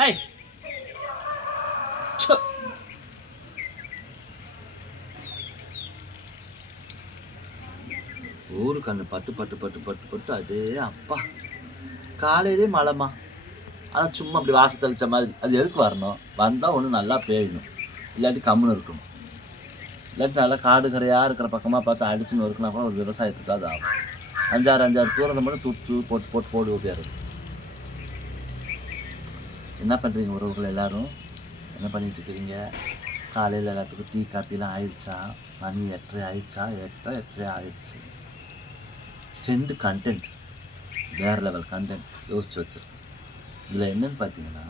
Hey ஊருக்கு அந்த பட்டு பட்டு பட்டு பட்டு பட்டு அதே அப்பா. காலையிலே மழைமா ஆனால் சும்மா அப்படி வாசல் தெளிச்ச மாதிரி. அது எதுக்கு வரணும்? வந்தால் ஒன்று நல்லா பேயணும். இல்லாட்டி கம்முன்னு இருக்கணும். இல்லாட்டி நல்லா காடு கரையாக இருக்கிற பக்கமாக பார்த்து அடிச்சுன்னு இருக்குன்னா கூட ஒரு விவசாயத்துக்கு ஆகும். அஞ்சாறு அஞ்சாறு தூரம் மட்டும் தூத்து போட்டு போட்டு போடு ஓட்டியாரு என்ன பண்ணுறீங்க உறவுகள் எல்லாரும்? என்ன பண்ணிகிட்டு இருக்கிறீங்க காலையில் எல்லாத்துக்கும் டீ காப்பிலாம் ஆயிடுச்சா? மணி எட்டரை ஆயிடுச்சா? எட்டரை எட்டரை ஆயிடுச்சு. ட்ரெண்டு கண்டென்ட் வேறு லெவல் கண்டென்ட் யோசிச்சு வச்சுருக்கோம். இதில் என்னென்னு பார்த்தீங்கன்னா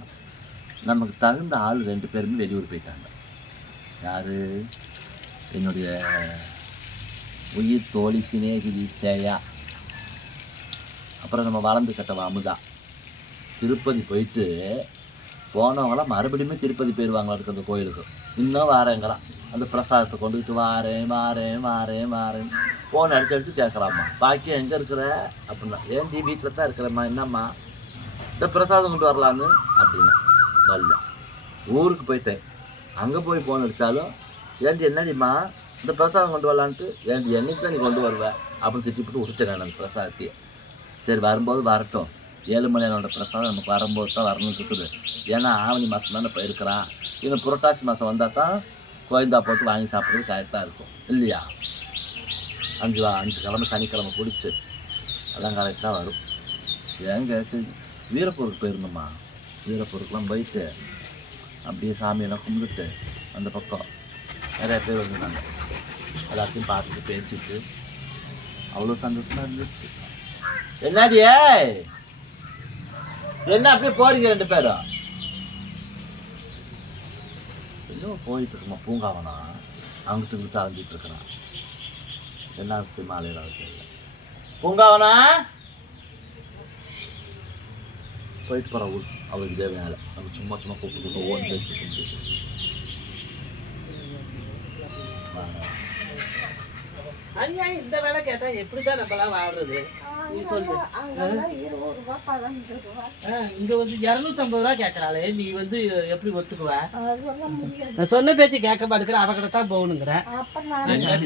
நமக்கு தகுந்த ஆள் ரெண்டு பேருமே வெளியூர் போயிட்டாங்க. யார்? என்னுடைய உயிர் தோழி சினேகிரி சேயா. அப்புறம் நம்ம வளர்ந்து கட்டவ அமுதா. திருப்பதி போயிட்டு போனவங்களாம் மறுபடியுமே திருப்பதி போயிடுவாங்களா இருக்கு அந்த கோயிலுக்கு. இன்னும் வாரேங்கிறான். அந்த பிரசாதத்தை கொண்டுக்கிட்டு வாரேன் வாரேன் வாரேன் வாரேன். ஃபோன் அடிச்சு அடிச்சு கேட்குறாம்மா பாக்கி எங்கே இருக்கிற? அப்படின்னா ஏன்டி வீட்டில் தான் இருக்கிறேம்மா என்னம்மா? இந்த பிரசாதம் கொண்டு வரலான்னு? அப்படின்னா வரல ஊருக்கு போயிட்டேன். அங்கே போய் ஃபோன் அடித்தாலும் ஏன்டி என்னடிம்மா? இந்த பிரசாதம் கொண்டு வரலான்ட்டு ஏன்டி என்னைக்கு தான் நீ கொண்டு வருவ? அப்படின்னு திட்டிப்பிட்டு விட்டுட்டேன் நான் அந்த பிரசாதத்தையே. சரி வரும்போது வரட்டும். ஏழுமலையானோட பிரசாதம் நமக்கு வரும்போது தான் வரணும்னு இருக்குது. ஏன்னா ஆவணி மாதம் தானே போயிருக்கிறான் இன்னும் புரட்டாசி மாதம் வந்தால் தான் கோயந்தா போட்டு வாங்கி சாப்பிட்றது கரெக்டாக இருக்கும். இல்லையா? அஞ்சு வா- அஞ்சு கிழமை சனிக்கிழமை பிடிச்சி அதெல்லாம் கரெக்டாக வரும். ஏன் கேட்டு வீரப்பூருக்கு போயிருந்தோம்மா வீரப்பூருக்குலாம் போயிட்டு அப்படியே சாமியெல்லாம் கும்பிட்டு அந்த பக்கம் நிறைய பேர் வந்துருந்தாங்க. எல்லாத்தையும் பார்த்துட்டு பேசிட்டு அவ்வளோ சந்தோஷமாக இருந்துச்சு. என்னடியே என்ன அப்படியே போறீங்க ரெண்டு பேரும்? இன்னும் போயிட்டு இருக்குமா பூங்காவனா? அங்கிட்டு இங்கிட்டு அலைஞ்சிட்டு இருக்கிறான். என்ன விஷயமா அலையிறாரு தெரியல. பூங்காவனா? போயிட்டு போகிறான் ஊர் அவளுக்கு இதே வேலை. நம்ம சும்மா சும்மா கூப்பிட்டு கூப்பிட்டு ஓன் பேசிட்டு அநியாயம் இந்த வேலை கேட்டா எப்படிதான் நம்மளாம் வாழ்றது? நீ சொல்லு. இங்க வந்து இரநூத்தம்பது ரூபா கேட்கறாளே நீ வந்து எப்படி ஒத்துக்குவ? நான் சொன்ன பேச்சு கேட்க மாட்டேங்கிற அவகிட்ட தான் போகணுங்கிற.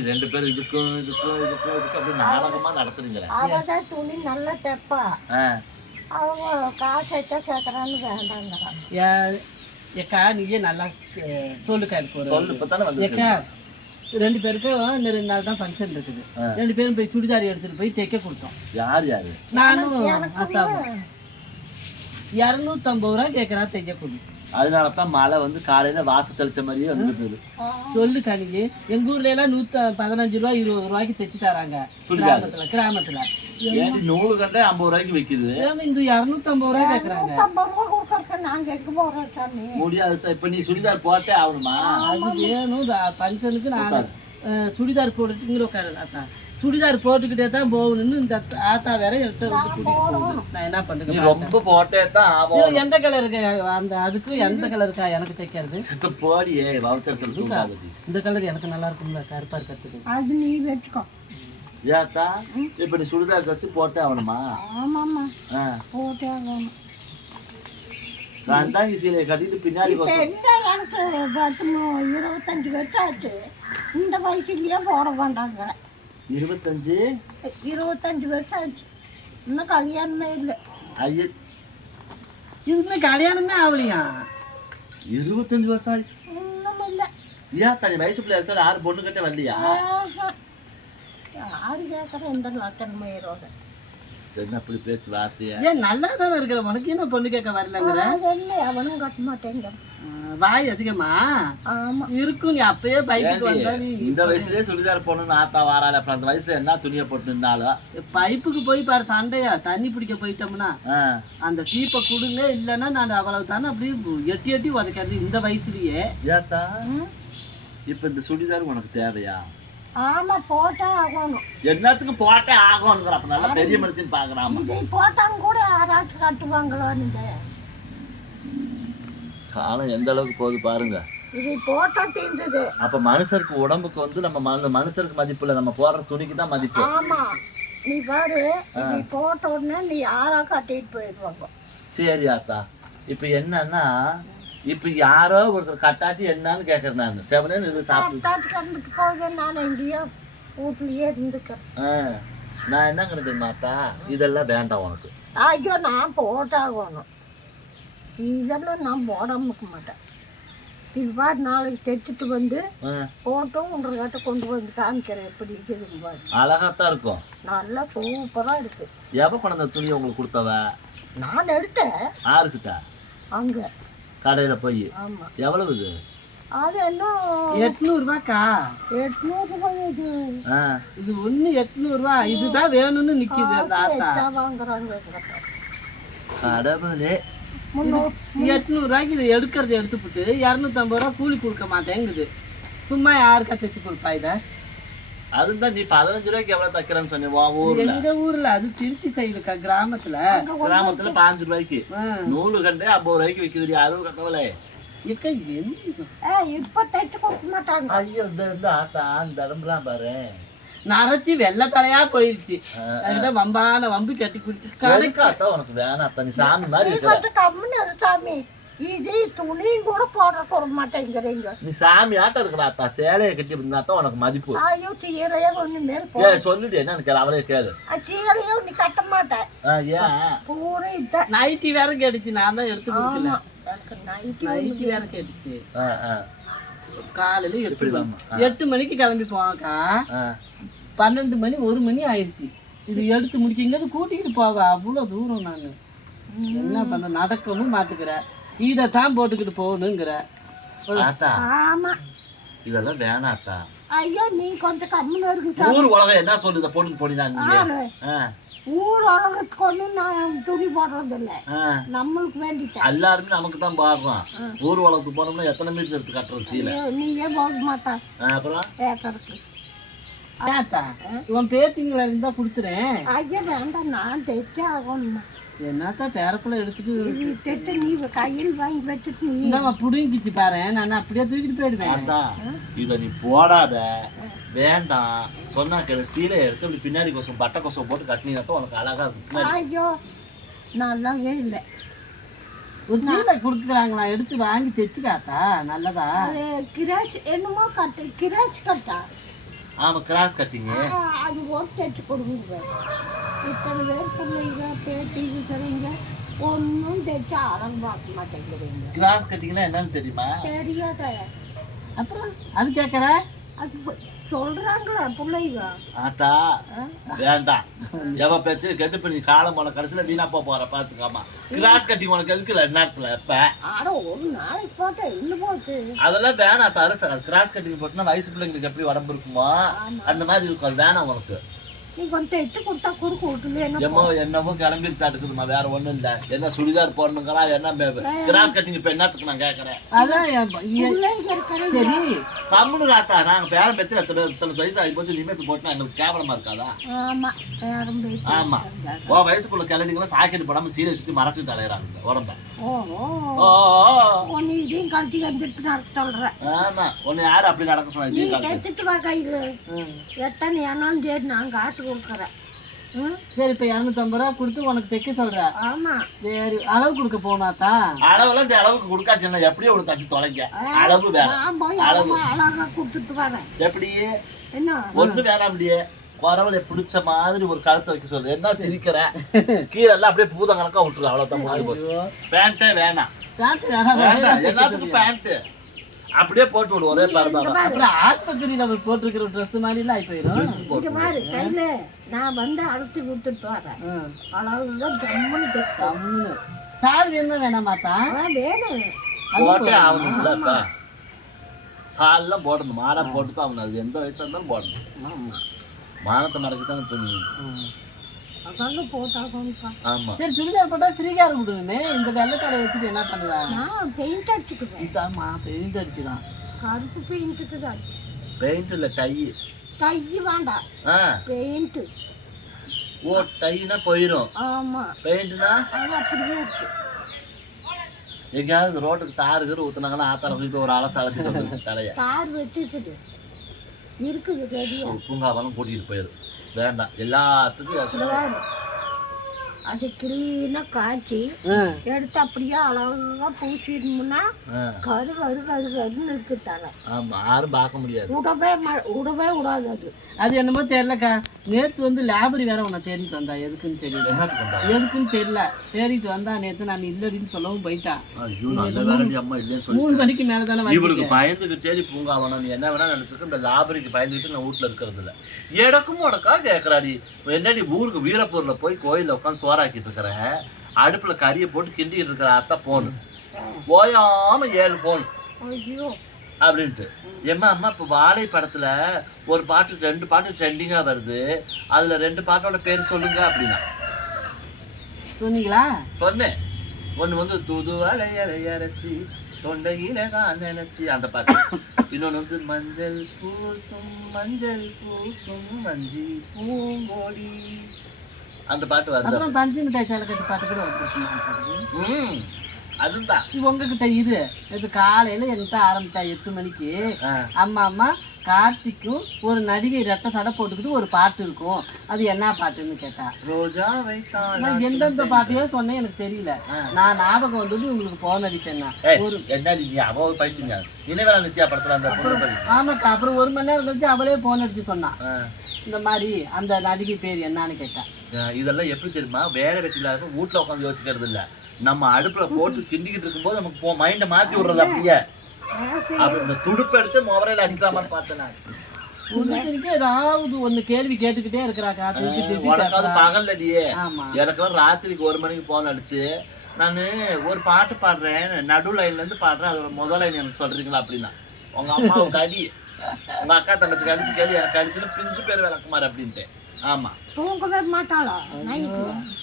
ரெண்டு பேரும் இதுக்கும் இதுக்கும் இதுக்கும் இதுக்கும் அப்படி நாடகமாக நடத்துறீங்களே. அவதான் துணி நல்லா தைப்பா. அவங்க காசு வச்சா கேட்கறான்னு வேண்டாங்கிறான் ஏ- ஏக்கா நீயே நல்லா சொல்லுக்கா எனக்கு ஒரு சொல்லு இப்போ தானே வந்து ஏக்கா ரெண்டு பேருக்கும் இந்த ரெண்டு நாள் தான் ஃபங்க்ஷன் இருக்குது. ரெண்டு பேரும் போய் சுடிதார் எடுத்துட்டு போய் தைக்க கொடுத்தோம். யார் யார்? நானும் அத்தாவும். இரநூத்தம்பது ரூபா கேட்கறா தைக்க கொடுத்தோம். அதனால தான் மழை வந்து காலையில் வாசல் தெளிச்ச மாதிரியே வந்துருக்குது சொல்லு கணிக்கு எங்க ஊர்ல எல்லாம் நூத்த பதினஞ்சு ரூபா இருபது ரூபாய்க்கு தைச்சு தராங்க. சுடிதார். கிராமத்துல கிராமத்துல. நூறு கண்டே ஐம்பது ரூபாய்க்கு விற்கிது இந்த இரநூத்தம்பது ரூபாய் சாமி? முடியாது இப்போ நீ சுடிதார் போட்டே ஆகணுமா? அது வேணும் ஃபங்க்ஷனுக்கு நான் சுடிதார் போட்டுங்கிற உட்காரு சுடிதார் போட்டுக்கிட்டே தான் போகணும்னு இந்த ஆத்தா வேற என்கிட்ட வந்து கூட்டிட்டு போகுது. நான் என்ன நீ பண்ணுங்க ரொம்ப போட்டே தான் ஆகும் எந்த கலருக்கு அந்த அதுக்கு எந்த கலருக்கா எனக்கு தைக்கிறது. சித்த போடியே வவுத்தரிச்சல் தூங்காதடி இந்த கலர் எனக்கு நல்லா இருக்கும்ல கருப்பா இருக்கிறதுக்கு. அது நீ வச்சுக்கோ. ஏத்தா இப்போ நீ சுடிதார் தச்சு போட்டே ஆகணுமா? ஆமாம்மா. ஆ. போட்டே ஆகணும். நான் தான் சீலையை கட்டிட்டு பின்னாடி எனக்கு பத்து இருபத்தஞ்சு வருஷம் ஆச்சு. இந்த வயசுலயே போட வேண்டாங்க இருபத்தஞ்சு. இருபத்தஞ்சு வருஷம் ஆச்சு. இன்னும் கல்யாணமே இல்லை. ஐய. இன்னும் கல்யாணமே ஆகலையா? இருபத்தஞ்சு வருஷம் ஆயி இன்னும் இல்லை. ஏன் தனி வயசு பிள்ளை இருக்கிற ஆறு பொண்ணு கிட்ட வரலையா. யாரு கேட்குற இந்த லட்சணமையோட என்ன அப்படி பேச்சு வார்த்தையா? ஏன் நல்லா தானே இருக்கிற? உனக்கு என்ன பொண்ணு கேட்க வரலங்கிற? இல்லை அவனும் கட்ட மாட்டேங்க வாய் அதிகமா? ஆமா. இருக்கும் நீ அப்பயே பைப்புக்கு வந்தா நீ இந்த வயசுலயே சுடிதார் போடணும்னு ஆத்தா வாராள் அப்புறம் அந்த வயசுல என்ன துணியை போட்டு பைப்புக்கு போய் பாரு சண்டையா? தண்ணி பிடிக்க போயிட்டோம்னா? அந்த டீப்பை கொடுங்க இல்லைன்னா நான் அவ்வளவு தானே அப்படியே எட்டி எட்டி உதைக்கிறது இந்த வயசுலயே. ஏத்தா இப்ப இந்த சுடிதார் உனக்கு தேவையா? ஆமா போட்டா ஆகணும். என்னத்துக்கு போட்டே ஆகும்ங்கிற அப்ப நல்லா பெரிய மனுஷன் பாக்குறாமா இதை போட்டாங்க கூட யாராச்சும் கட்டுவாங்களோ இந்த காலம் எந்த அளவுக்கு போகுது பாருங்க. இதை போட்டா தீர்ந்தது அப்ப மனுஷருக்கு உடம்புக்கு வந்து நம்ம மனு- மனுஷருக்கு மதிப்பு இல்லை நம்ம போடுற துணிக்கு தான் மதிப்பு. ஆமா. நீ பாரு இதை போட்ட உடனே நீ யாரா கட்டிட்டு போயிடுவாங்க. சரி ஆத்தா. இப்போ என்னன்னா இப்போ யாரோ ஒருத்தர் கட்டாட்டி என்னன்னு கேட்கறேன் நான். செவனே இது சாப்பிட்டு போகுது நான் எங்கேயோ வீட்லயே இருந்துக்கிறேன் நான் என்ன கணக்கு மாத்தா இதெல்லாம் வேண்டாம் உனக்கு. ஐயோ நான் போட்டாகணும். இதெல்லாம் நான் போடாம இருக்க மாட்டேன். இது பாரு நாளைக்கு தைச்சிட்டு வந்து போட்டும் உங்களை கிட்ட கொண்டு வந்து காமிக்கிறேன். எப்படி இருக்குதுன்னு பாரு. அழகாத்தான் இருக்கும். நல்லா சூப்பராக இருக்கு. எப்போ கொண்டு அந்த துணி உங்களுக்கு கொடுத்தவ? நான் எடுத்தேன். யாருக்கிட்ட? அங்கே. கடையில போய். எவ்வளவு இது? அது என்ன? எட்நூறுபாக்கா எட்நூறு இது. ஒண்ணு எட்நூறுபா இதுதான் வேணும்னு நிக்குது அந்த ஆத்தா வாங்குறாங்க? கடவுளே. முன்னூறு எட்நூறுவாய்க்கு இதை எடுக்கிறது எடுத்துப்புட்டு இரநூத்தம்பது ரூபா கூலி கொடுக்க மாட்டேங்குது. சும்மா யாருக்கா தைச்சு கொடுப்பா இதை? அதுதான் நீ பதினஞ்சு ரூபாய்க்கு எவ்வளவு தைக்கிறேன்னு சொன்ன உன் ஊர்ல. எங்க ஊர்ல? அது திருச்சி சைடுக்கா கிராமத்துல? கிராமத்துல பாஞ்சு ரூபாய்க்கு. நூலு கண்டு ஐம்பது ரூபாய்க்கு எக்கா என்ன ஏ இப்போ கொடுக்க மாட்டாங்க. ஐயோ இந்த இந்த ஆத்தா இந்த இடம்புலாம் பாரு. நரைச்சி வெள்ளை தலையா போயிருச்சு. அதுதான் வம்பான வம்பு கட்டி குடி கடை எதுக்கு ஆத்தா உனக்கு வேணாம் சாமி மாதிரி சாமி. இது துணியும் கூட போட போட மாட்டேங்கிறீங்க. நீ சாமி ஆட்டம் இருக்கிற அத்தா. சேலையை கட்டி இருந்தா தான் உனக்கு மதிப்பு. ஐயோ சீரையே ஒன்று மேல் போ. ஏ சொல்லிட்டு என்னன்னு கேளு அவளே கேளு. சீரையே நீ கட்ட மாட்டேன். ஏன்? பூரா இதான் நைட்டி வேற கேட்டுச்சு நான் தான் எடுத்து கொடுக்கல. நைட்டி நைட்டி வேற கேட்டுச்சு. ஆ, ஆ, காலையில வாம்மா. எட்டு மணிக்கு கிளம்பி போவாக்கா ஆ. பன்னெண்டு மணி ஒரு மணி ஆயிடுச்சு. இது எடுத்து முடிக்கிங்கிறது கூட்டிக்கிட்டு போவ. அவ்வளோ தூரம் நான். என்ன பண்ண நடக்கவும் மாட்டுக்கிற. இதை தான் போட்டுக்கிட்டு போகணுங்கிற. ஆத்தா. ஆமா. இதெல்லாம் வேணாம் அத்தா ஐயோ நீ கொஞ்சம் கம்முன்னு இருக்கு. ஊர் உலகம் என்ன சொல்லுது? பொண்ணு போடினாங்க ஆளு. ஊர் உலகத்துக்கு ஒன்றும் நான் துணி போடுறது இல்லை நம்மளுக்கு வேண்டிட்டேன். எல்லாருமே நமக்கு தான் பாடுறோம் ஊர் உலகத்துக்கு போனோம்னா எத்தனை மீட்டர் எடுத்து கட்டுறது சீலை? நீயே போக மாட்டா. அப்புறம்? ஆத்தா உன் பேத்திங்களை இருந்தா கொடுத்துறேன். ஐயோ வேண்டாம் நான் தைச்சே ஆகணும் என்னத்தா பேரப்பிள்ள எடுத்துட்டு நீ தைச்சு நீ கையில் வாங்கி வச்சுட்டு நீ. புடுங்கிச்சு பாரு நான் அப்படியே தூக்கிட்டு போயிடுவேன். ஆத்தா இத நீ போடாத. வேண்டாம். சொன்னா கேளு. சீலை எடுத்து பின்னாடி கொசம் பட்டை கொசம் போட்டு கட்டினீங்கன்னா உனக்கு அழகா இருக்கும். ஐயோ நல்லாவே இல்லை. ஒரு சீலை கொடுக்குறாங்களா? எடுத்து வாங்கி தைச்சுக்காத்தா நல்லதா? அது கிராஸ் என்னமோ கட்டு கிராஸ் கட்டா? ஆமா கிராஸ் கட்டிங்க. அது ஒரு தைச்சு கொடுங்க. இத்தனை பேர் பிள்ளைங்க பேட்டி இருக்கிறீங்க ஒன்றும் தைச்சு அழகு பார்க்க மாட்டேங்கிறீங்க கிராஸ் கட்டிங்கன்னா என்னன்னு தெரியுமா? தெரியாத. அப்புறம் அது கேட்குற அது சொல்றாங்களே பிள்ளைங்க? ஆத்தா வேண்டாம். எவ பேச்சு கெட்டு பண்ணி காலம் போன கடைசியில வீணா போக போற பாத்துக்காமா கிராஸ் கட்டி உனக்கு எதுக்கு ரெண்டு நேரத்துல எப்ப ஆட ஒரு நாளைக்கு போட்டேன் இன்னும் போச்சு? அதெல்லாம் வேணாம் தர கிராஸ் கட்டிங் போட்டுனா வயசு பிள்ளைங்களுக்கு எப்படி உடம்பு இருக்குமோ? அந்த மாதிரி இருக்கும். வேணாம் உனக்கு. நீ கொஞ்சம் தைச்சு கொடுத்தா கொடுக்க விட்டுல என்ன என்னமோ என்னமோ கிளம்பிருச்சா இருக்குதுமா வேற ஒண்ணும் இல்ல. என்ன சுடிதார் போடணுங்களா என்ன கிராஸ் கட்டிங் இப்ப என்னத்துக்கு நான் கேக்குறேன்? சரி. கம்முனு காத்தா நாங்க பேரம் பெத்து எத்தனை இத்தனை வயசு ஆகி போச்சு இனிமே இப்ப எங்களுக்கு கேவலமா இருக்காதா? ஆமா ஆமா. ஓ வயசுக்குள்ள கிளம்பிங்களா சாக்கெட் போடாம சீரை சுத்தி மறைச்சிட்டு அலையறாங்க உடம்ப. இதையும் கழட்டி வந்துட்டு நடக்க சொல்றேன். ஆமா உன்னை யாரு அப்படி நடக்க சொன்னா எத்தனை ஆனாலும் சரி நான் காசு கொடுக்குறேன். சரி இப்போ இரநூத்தம்பது ரூபா கொடுத்து உனக்கு தைக்க சொல்ற ஆமா. சரி அளவு கொடுக்க போனாத்தா? அளவுலாம் இந்த அளவுக்கு கொடுக்காட்டி எப்படியோ ஒரு தச்சு தொலைங்க அளவு வேற நான் போய் அழகா அழகா கொடுத்துட்டு வரேன். எப்படி? என்ன? ஒண்ணு வேணாம் முடியே குறவலை பிடிச்ச மாதிரி ஒரு கழுத்தை வைக்க சொல்லு. என்ன சிரிக்கிற? கீழே எல்லாம் அப்படியே பூதம் கணக்கா விட்டுரு அவ்வளவுதான் மாறி போச்சு. பேண்டே வேணாம். எல்லாத்துக்கும் பேண்ட் அப்படியே போட்டு விடு ஒரே பரதான் அப்புறம் ஆஸ்பத்திரியில் நம்ம போட்டிருக்கிற ட்ரெஸ் மாதிரிலாம் ஆகி போயிடும் இங்க பாரு கையில நான் வந்து அழுத்தி விட்டுட்டு வரேன். ம். அழகுதான் ஜம்முன்னு கம்முனு. சார்ஜ் என்ன வேணாமாத்தா வேணும். போட்டே ஆகணும்ல இப்ப. சால்லாம் போடணும். மாடா போட்டு தான் ஆகணும். அது எந்த வயசா இருந்தாலும் போடணும். மானத்தை மறக்கத்தானே துணி போட்டாகணும்ப்பா ஆமா. சரி சுடிதார் போட்டா ஃப்ரீகார் விடுவேமே இந்த வெள்ளைக்காரை வச்சுட்டு என்ன பண்ணுவா? நான் பெயிண்ட் அடிச்சுக்குவேன். இதாம்மா பெயிண்ட் அடிச்சுதான் கருப்பு பெயிண்ட்டுக்கு தான். பெயிண்ட் இல்ல டை. டை வேண்டாம் ஆ. பெயிண்ட்டு ஓ டைனா போயிடும் ஆமா. பெயிண்ட்னா அது அப்படியே இருக்கு. எங்கேயாவது ரோட்டுக்கு தாறு கீறு ஊத்துனாங்கன்னா ஆத்தால போய் ஒரு அலசு அலசிட்டு வந்து தலைய. கார் வச்சுக்குது இருக்குது பூங்காவெல்லாம் கூட்டிட்டு போயிடும் வேண்டாம். எல்லாத்துக்கும் பாரு அது கிளீனாக காய்ச்சி. எடுத்து அப்படியே அழகா பூசிடணும்னா ஆ, கரு கரு கரு கருன்னு இருக்கு தலை. ஆமா யாரும் பார்க்க முடியாது. விடவே ம- விடவே விடாது அது. அது என்னமோ தெரியலக்கா. நேத்து வந்து லேபரி வேற உன்னை தேடிட்டு வந்தா. எதுக்குன்னு தெரியல? எதுக்குன்னு தெரியல. தேடிட்டு வந்தா நேத்து நான் இல்லடின்னு சொல்லவும் போயிட்டா ஐயோ நல்ல வேலை அம்மா இல்லைன்னு சொல்லி மூணு மணிக்கு மேல தானே இவருக்கு வந்து பயந்துக்கு தேடி பூங்கா வேணும் நீ என்ன வேணா நினைச்சிருக்க இந்த லாபரிக்கு பயந்துக்கிட்டு நான் வீட்டுல இருக்கிறது இல்ல. எடக்கும் உடக்கா கேக்குறாடி. என்னடி ஊருக்கு வீரப்பூர்ல போய் கோயில்ல உட்காந்து சோறாக்கிட்டு இருக்கிறேன் அடுப்புல கறியை போட்டு கிண்டிக்கிட்டு இருக்கிற அத்தா போன் போயாம ஏழு போன் ஐயோ. அப்படின்ட்டு. ஏம்மா அம்மா இப்போ வாழை படத்துல ஒரு பாட்டு ரெண்டு பாட்டு ட்ரெண்டிங்கா வருது. அதுல ரெண்டு பாட்டோட பேர் சொல்லுங்க அப்படின்னா. சொன்னீங்களா? சொன்னேன். ஒண்ணு வந்து துது அலையறையரைச்சி தொண்டையில தான் நினைச்சு அந்த பாட்டு. இன்னொன்னு வந்து மஞ்சள் பூசும் மஞ்சள் பூசும் மஞ்சி பூங்கோடி. அந்த பாட்டு வருது அப்புறம் பஞ்சு மிட்டாய் சேலை கட்டி பாட்டு கூட ம். அதுதான். உங்ககிட்ட இரு. இது காலையில என்கிட்ட ஆரம்பிச்சா எட்டு மணிக்கு. அம்மா அம்மா கார்த்திக்கும் ஒரு நடிகை ரெட்ட சடை போட்டுக்கிட்டு ஒரு பாட்டு இருக்கும். அது என்ன பாட்டுன்னு கேட்டா. தான் நான் எந்தெந்த பாட்டையோ சொன்னேன் எனக்கு தெரியல. நான் ஞாபகம் வந்தது உங்களுக்கு போன் அடிச்சேன்னா. ஒரு என்ன நீ அவ ஒரு பைத்தியங்க இனிவேல நித்யா படத்துல அந்த பொண்ணு படி ஆமாக்கா அப்புறம் ஒரு மணி நேரம் கழிச்சு அவளே போன் அடிச்சு சொன்னான் இந்த மாதிரி அந்த நடிகை பேர் என்னன்னு கேட்டா. ஆ, இதெல்லாம் எப்படி தெரியுமா? வேலை வெட்டில இருக்கும் வீட்டுல உட்காந்து யோசிக்கிறது இல்ல. நம்ம அடுப்புல போட்டு கிண்டிக்கிட்டு இருக்கும்போது நமக்கு போ மைண்ட மாத்தி விடுறது அப்படியே. அப்ப இந்த துடுப்பு எடுத்து முவரையில அடிக்கிற மாதிரி பார்த்தேன் நான். ஏதாவது ஒண்ணு கேள்வி கேட்டுக்கிட்டே இருக்கிறாக்கா உனக்காவது. பகல்லடியே ஆமா. எனக்கெல்லாம் ராத்திரிக்கு ஒரு மணிக்கு போன் அடிச்சு நான் ஒரு பாட்டு பாடுறேன். நடு லைன்ல இருந்து பாடுறேன். அதோட முதல் லைன் எனக்கு சொல்றீங்களா? அப்படின்னா. உங்க அம்மாவுக்கு அடி. உங்க அக்கா தங்கச்சிக்கு அடிச்சு கேள்வி எனக்கு அடிச்சுன்னு பிஞ்சு பேர் விளக்குமாறு அப்படின்ட்டு ஆமா. தூங்கவே மாட்டாளா?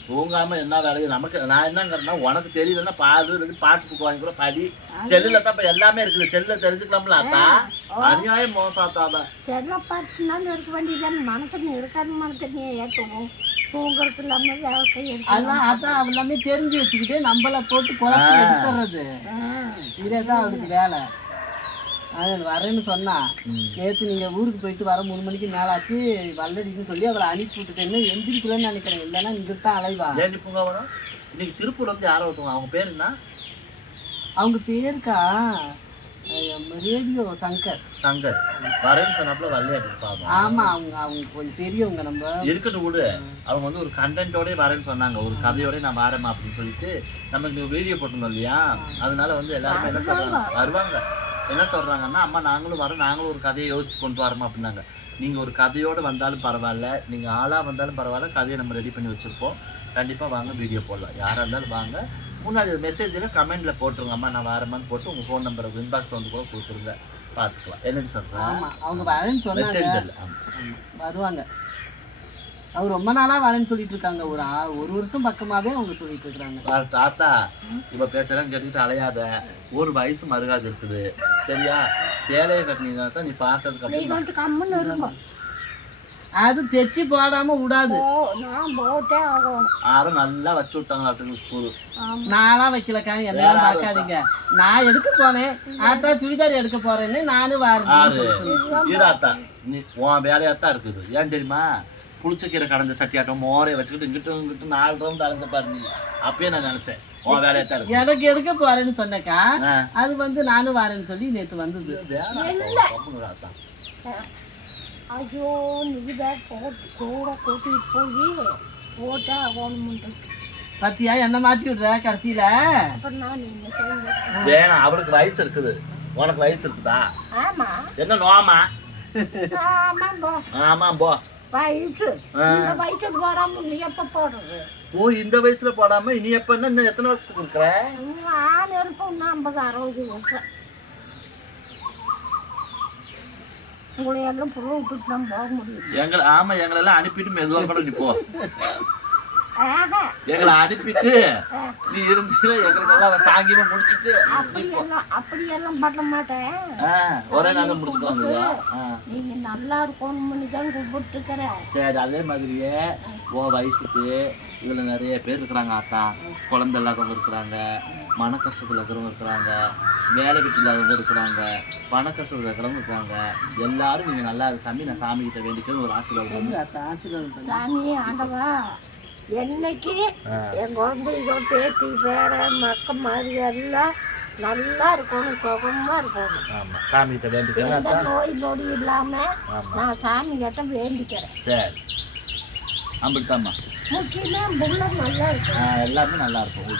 தூங்காம என்ன வேலையும் நமக்கு நான் என்னங்கிறேன்னா உனக்கு தெரியலன்னா பாடு இல்லாட்டி பாட்டு புக் வாங்கி கூட படி. செல்லுல தான் இப்ப எல்லாமே இருக்குது. செல்லுல தெரிஞ்சுக்கலாம்ல அத்தா. அநியாயம் மோசாத்தாவ செல்ல பார்த்துனாலும் இருக்க வேண்டியதானே மனசுக்கு இருக்காது மனசு நீ ஏற்றுவோம் தூங்குறது இல்லாமல் வேலை செய்யறது அதான் அதான் அவ எல்லாமே தெரிஞ்சு வச்சுக்கிட்டு நம்மள போட்டு குழப்பி எடுத்துறது இதேதான் அவளுக்கு வேலை. வரேன்னு சொன்னா நேற்று நீங்க ஊருக்கு போயிட்டு வர மூணு மணிக்கு மேல ஆச்சு வல்லடின்னு சொல்லி அவளை அனுப்பி விட்டுட்டேன்னு எந்திரிக்கலன்னு நினைக்கிறேன். இல்லைன்னா இங்க தான் அலைவா? ஏன் பூங்கா வரும் இன்னைக்கு திருப்பூர்ல இருந்து யாரோ ஒருத்தவங்க அவங்க பேர் என்ன? அவங்க பேருக்கா? ரேடியோ சங்கர். சங்கர். வரேன்னு சொன்னாப்புல வல்லையாட்டு பாவம் ஆமா அவங்க அவங்க கொஞ்சம் பெரியவங்க நம்ம. இருக்கட்டும் விடு. அவங்க வந்து ஒரு கண்டென்ட்டோட வரேன்னு சொன்னாங்க. ஒரு கதையோட நான் வரேம்மா அப்படின்னு சொல்லிட்டு நமக்கு வீடியோ போட்டிருந்தோம் இல்லையா? அதனால வந்து எல்லாருமே என்ன சொல்றாங்க? வருவாங்க. என்ன சொல்றாங்கன்னா அம்மா நாங்களும் வரோம். நாங்களும் ஒரு கதையை யோசிச்சு கொண்டு வரோமா அப்படின்னாங்க. நீங்க ஒரு கதையோட வந்தாலும் பரவாயில்ல. நீங்க ஆளா வந்தாலும் பரவாயில்ல. கதையை நம்ம ரெடி பண்ணி வச்சிருப்போம். கண்டிப்பா வாங்க வீடியோ போடலாம். யாரா இருந்தாலும் வாங்க. முன்னாடி மெசேஜில் கமெண்ட்ல போட்டுருங்க. அம்மா நான் வரேம்மான்னு போட்டு உங்க ஃபோன் நம்பரை இன்பாக்ஸ் வந்து கூட கொடுத்துருங்க. பார்த்துக்கலாம். என்னன்னு சொல்றேன்? ஆமா. அவங்க வரேன்னு சொன்னாங்க. வருவாங்க. அவர் ரொம்ப நாளா வரேன்னு சொல்லிட்டு இருக்காங்க. ஒரு ஆ- ஒரு வருஷம் பக்கமாவே அவங்க சொல்லிட்டு இருக்காங்க தாத்தா இவ பேச்செல்லாம் கேட்டுக்கிட்டு அலையாத. ஒரு வயசு மருகாது இருக்குது. சரியா? சேலையை கட்டினீங்கன்னா தான் நீ பார்க்கறதுக்கு இருங்க. அது தைச்சு போடாம விடாது. யாரும் நல்லா வச்சு விட்டாங்க அப்படின்னு ஸ்கூல் நான்லாம் வைக்கலக்கா என்னெல்லாம் பார்க்காதீங்க. நான் எடுக்க போனேன் ஆத்தா சுடிதார் எடுக்க போறேன்னு நானும் ஈராத்தா நீ உன் வேலையாத்தான் இருக்குது. ஏன் தெரியுமா? புளிச்சக்கீரை கடைஞ்ச சட்டியாட்டம் மோரை வச்சுக்கிட்டு இங்கிட்டும் இங்கிட்டும் நாலு ரவுண்ட் அலைஞ்ச பாரு நீ அப்பயே நான் நினைச்சேன். வேலையாத்தான் இருக்கு எனக்கு எடுக்க போறேன்னு சொன்னக்கா. அது வந்து நானும் வரேன்னு சொல்லி வந்தது. கம்முனு தாத்தா. ஐயோ நீதான் போட்டு கூட கூட்டிட்டு போய் போட்டே ஆகணும்ன்றது பத்தியா என்ன மாத்தி விடுற கடைசியில? வேணாம் அவளுக்கு வயசு இருக்குது. உனக்கு வயசு இருக்குதா? ஆமா. என்ன நோமா? ஆமா போ. ஆமா போ. வயசு இந்த வயசுக்கு வராம நீ எப்ப போடுறது? ஓ இந்த வயசுல போடாம இனி எப்ப என்ன இன்னும் எத்தனை வருஷத்துக்கு இருக்கிற நான் இருப்போம் ஐம்பது அறுபது வருஷம் உங்களை எல்லாம் புள்ள விட்டுட்டு போக முடியும் எங்களை ஆமா எங்களை எல்லாம் அனுப்பிட்டு மெதுவா கூட நீ போ. ஆஹா எங்களை அனுப்பிட்டு நீ இருந்துச்சுன்னா எங்களுக்கு எல்லாம் சாங்கியமா முடிச்சிட்டு அப்படியெல்லாம் அப்படியெல்லாம் பண்ண மாட்டேன். ஆ, ஒரே நாள் முடிச்சுக்கோங்க ஆ, நீங்க நல்லா இருக்கணும்னு தான் கூப்பிட்டுருக்கிறேன் சரி அதே மாதிரியே ஓ வயசுக்கு இதுல நிறைய பேர் இருக்கிறாங்க ஆத்தா. குழந்தை இல்லாதவங்க இருக்கிறாங்க மன கஷ்டத்துல இருக்கிறவங்க இருக்கிறாங்க வேலை வீட்டு இல்லாதவங்க இருக்கிறாங்க பண கஷ்டத்துல இருக்கிறவங்க இருக்கிறாங்க. எல்லாரும் நீங்க நல்லா இரு. சாமி நான் சாமி கிட்ட வேண்டிக்கிறது ஒரு ஆசீர்வாதம் ஆசீர்வாதம். சாமி ஆண்டவா. என்னைக்கு என் குழந்தைங்க பேத்தி பேர மக்க மாதிரி எல்லாம் நல்லா இருக்கணும் சுகமா இருக்கணும். ஆமாம் சாமிகிட்ட வேண்டிக்கலாம் எந்த நோய் நொடி இல்லாம ஆமாம் நான் சாமி கிட்ட வேண்டிக்கிறேன். சரி. அப்படித்தாம்மா முக்கியமா புள்ள நல்லா இருக்கும் எல்லாமே நல்லா இருக்கும்.